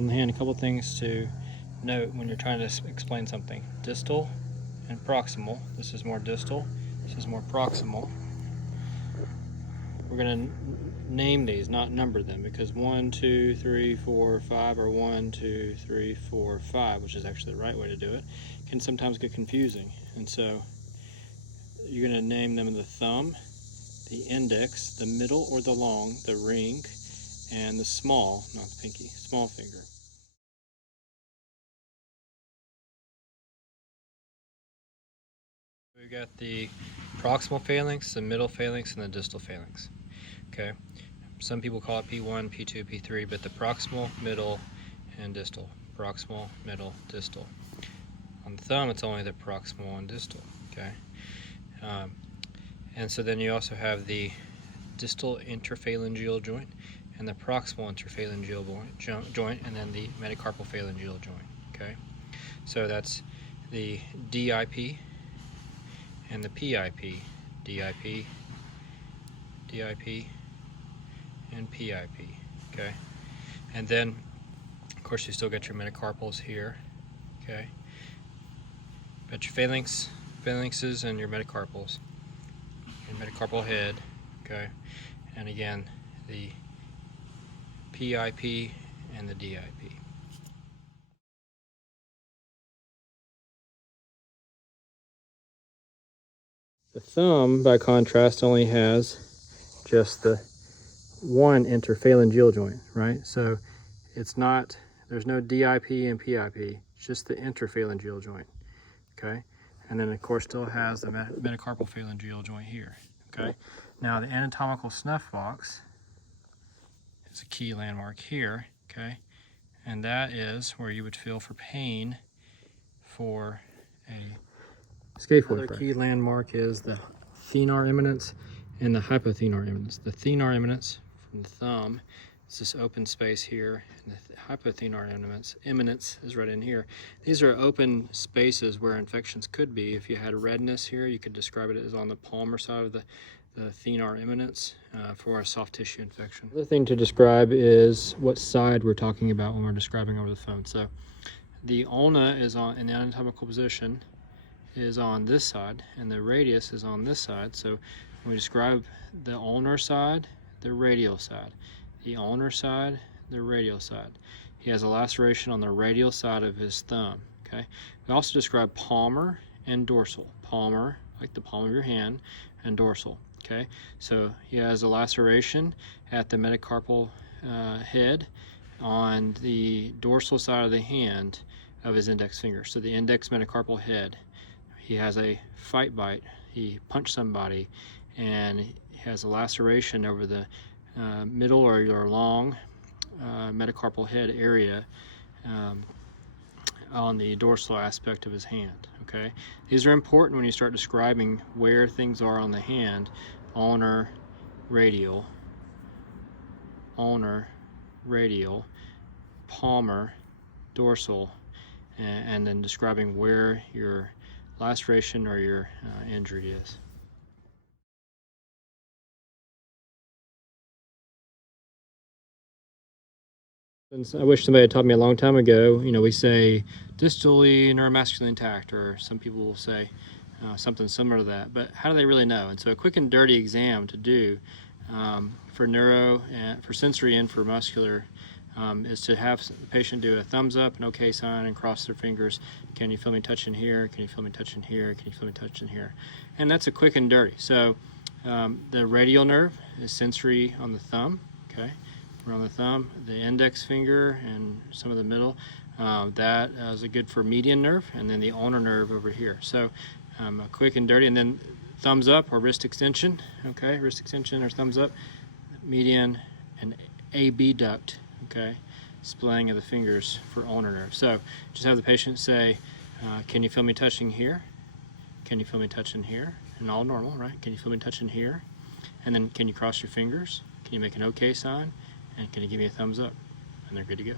on the hand, a couple things to note when you're trying to explain something. Distal and proximal. This is more distal, this is more proximal. We're going to name these, not number them, because 1, 2, 3, 4, 5, or 1, 2, 3, 4, 5, which is actually the right way to do it, can sometimes get confusing. And so you're going to name them the thumb, the index, the middle or the long, the ring, and the small, not the pinky, small finger. We've got the proximal phalanx, the middle phalanx, and the distal phalanx. Okay, some people call it P1, P2, P3, but the proximal, middle, and distal. Proximal, middle, distal. On the thumb, it's only the proximal and distal. Okay, and so then you also have the distal interphalangeal joint and the proximal interphalangeal joint, and then the metacarpal phalangeal joint. Okay, so that's the DIP and the PIP, DIP, DIP, and PIP. Okay, and then of course you still got your metacarpals here. Okay, got your phalanxes and your metacarpals, your metacarpal head. Okay, and again the PIP and the DIP. The thumb, by contrast, only has just the one interphalangeal joint, right? So it's not, there's no DIP and PIP, it's just the interphalangeal joint, okay? And then of course still has the metacarpal phalangeal joint here, okay? Now the anatomical snuff box is a key landmark here, okay? And that is where you would feel for pain for a scaphoid. Another key landmark is the thenar eminence and the hypothenar eminence. The thenar eminence from the thumb is this open space here, and the hypothenar eminence is right in here. These are open spaces where infections could be. If you had redness here, you could describe it as on the palmar side of the thenar eminence for a soft tissue infection. The other thing to describe is what side we're talking about when we're describing over the phone. So the ulna is on in the anatomical position is on this side, and the radius is on this side. So when we describe the ulnar side, the radial side, the ulnar side, the radial side. He has a laceration on the radial side of his thumb. Okay. We also describe palmar and dorsal. Palmar, like the palm of your hand, and dorsal. Okay. So he has a laceration at the metacarpal head on the dorsal side of the hand of his index finger. So the index metacarpal head. He has a fight bite. He punched somebody, and he has a laceration over the middle or your long metacarpal head area on the dorsal aspect of his hand. Okay, these are important when you start describing where things are on the hand: ulnar, radial, palmar, dorsal, and then describing where your laceration or your injury is. I wish somebody had taught me a long time ago. You know, we say distally neuromuscularly intact, or some people will say something similar to that. But how do they really know? And so a quick and dirty exam to do for neuro, and for sensory and for muscular is to have the patient do a thumbs up, an okay sign, and cross their fingers. Can you feel me touching here? Can you feel me touching here? Can you feel me touching here? And that's a quick and dirty. So the radial nerve is sensory on the thumb. Okay, we're on the thumb, the index finger, and some of the middle. That is good for median nerve, and then the ulnar nerve over here. So a quick and dirty, and then thumbs up or wrist extension. Okay, wrist extension or thumbs up, median, and abduct. Okay, splaying of the fingers for ulnar nerve. So just have the patient say, can you feel me touching here? Can you feel me touching here? And all normal, right? Can you feel me touching here? And then can you cross your fingers? Can you make an okay sign? And can you give me a thumbs up? And they're good to go.